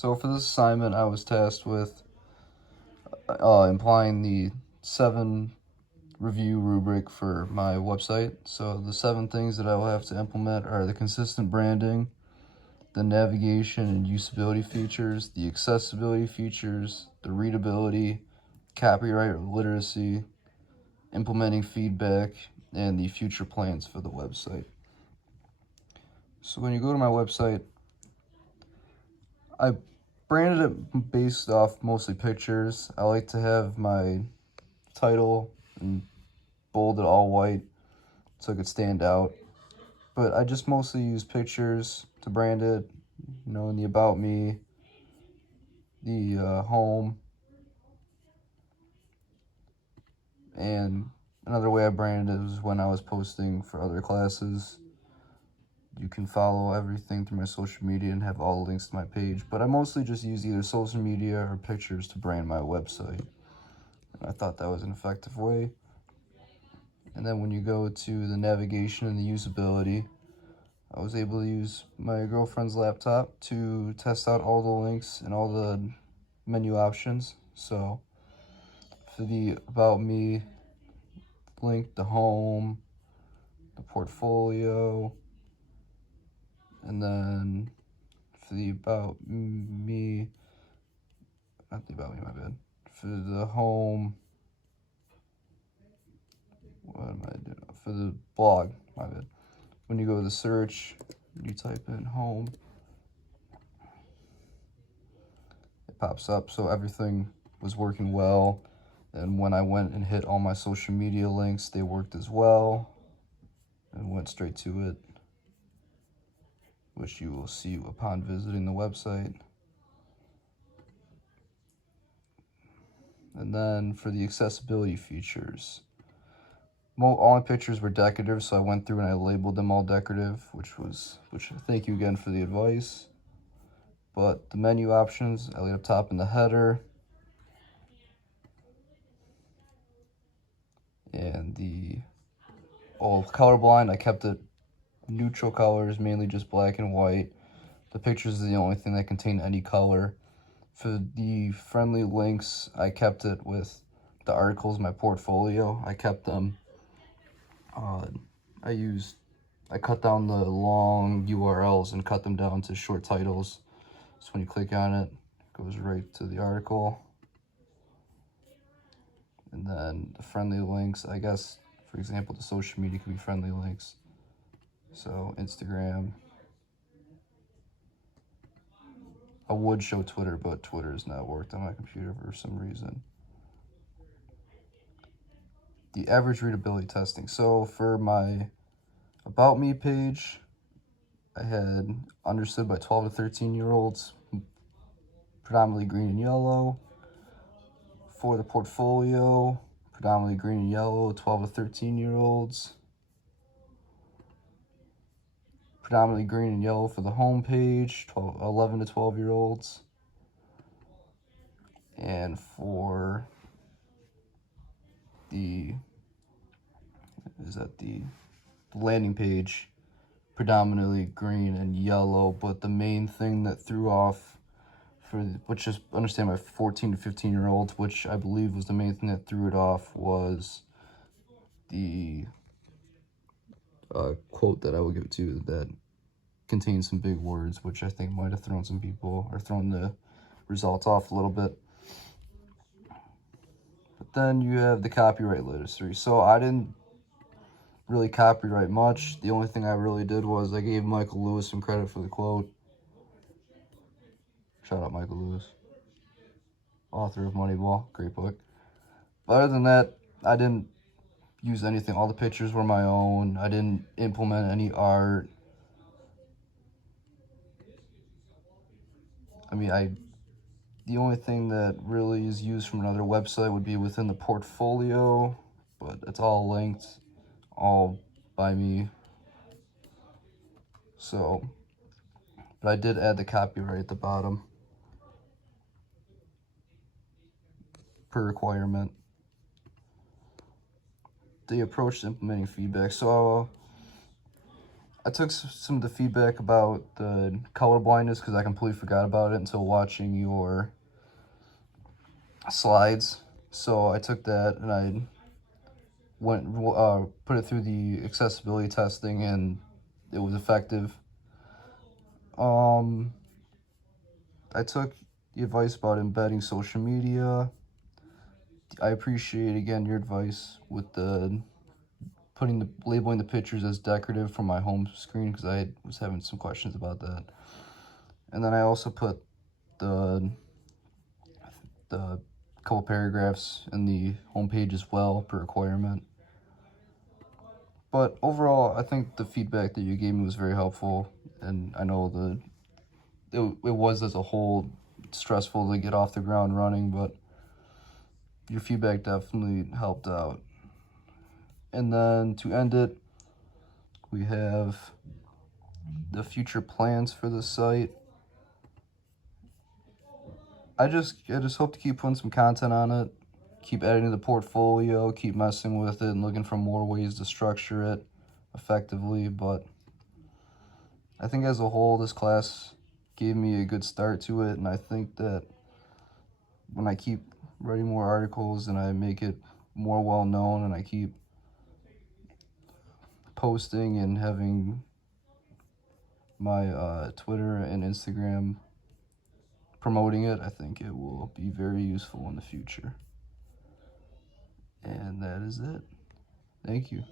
So for this assignment, I was tasked with implying the 7 review rubric for my website. So the 7 things that I will have to implement are the consistent branding, the navigation and usability features, the accessibility features, the readability, copyright literacy, implementing feedback, and the future plans for the website. So when you go to my website, I branded it based off mostly pictures. I like to have my title and bolded all white so it could stand out. But I just mostly use pictures to brand it, in the About Me, the home, and another way I branded it was when I was posting for other classes. You can follow everything through my social media and have all the links to my page. But I mostly just use either social media or pictures to brand my website. And I thought that was an effective way. And then when you go to the navigation and the usability, I was able to use my girlfriend's laptop to test out all the links and all the menu options. So for the About Me link, the home, the portfolio, and then for the About Me, not the About Me, my bad. For the home, what am I doing? For the blog, my bad. When you go to the search, you type in home, it pops up. So everything was working well. And when I went and hit all my social media links, they worked as well and went straight to it, which you will see upon visiting the website. And then for the accessibility features, all my pictures were decorative, so I went through and I labeled them all decorative, which thank you again for the advice. But the menu options, I laid up top in the header, and the colorblind, I kept it neutral colors, mainly just black and white. The pictures are the only thing that contain any color. For the friendly links, I kept it with the articles in my portfolio. I kept them. I cut down the long URLs and cut them down to short titles. So when you click on it, it goes right to the article. And then the friendly links, I guess, for example, the social media could be friendly links. So Instagram. I would show Twitter, but Twitter has not worked on my computer for some reason. The average readability testing. So for my About Me page, I had understood by 12 to 13-year-olds, predominantly green and yellow. For the portfolio, predominantly green and yellow, 12 to 13-year-olds. Predominantly green and yellow for the home page, 11 to 12-year-olds. And for the landing page, predominantly green and yellow, but the main thing that threw off which is understand by 14 to 15-year-olds, which I believe was the main thing that threw it off, was the quote that I will give to you that contains some big words, which I think might have thrown some people, or thrown the results off a little bit. But then you have the copyright literacy. So I didn't really copyright much. The only thing I really did was I gave Michael Lewis some credit for the quote. Shout out Michael Lewis, author of Moneyball, great book. But other than that, I didn't use anything. All the pictures were my own. I didn't implement any art. The only thing that really is used from another website would be within the portfolio, but it's all linked, all by me. So, but I did add the copyright at the bottom per requirement. The approach to implementing feedback. So I took some of the feedback about the color blindness because I completely forgot about it until watching your slides. So I took that and I put it through the accessibility testing, and it was effective. I took the advice about embedding social media. I appreciate again your advice with the labeling the pictures as decorative for my home screen because I was having some questions about that. And then I also put the couple paragraphs in the homepage as well per requirement. But overall, I think the feedback that you gave me was very helpful, and I know it was as a whole stressful to get off the ground running, but your feedback definitely helped out. And then to end it, we have the future plans for the site. I just hope to keep putting some content on it, keep adding to the portfolio, keep messing with it and looking for more ways to structure it effectively. But I think as a whole, this class gave me a good start to it, and I think that when I keep writing more articles and I make it more well known and I keep posting and having my Twitter and Instagram promoting it, I think it will be very useful in the future. And that is it. Thank you.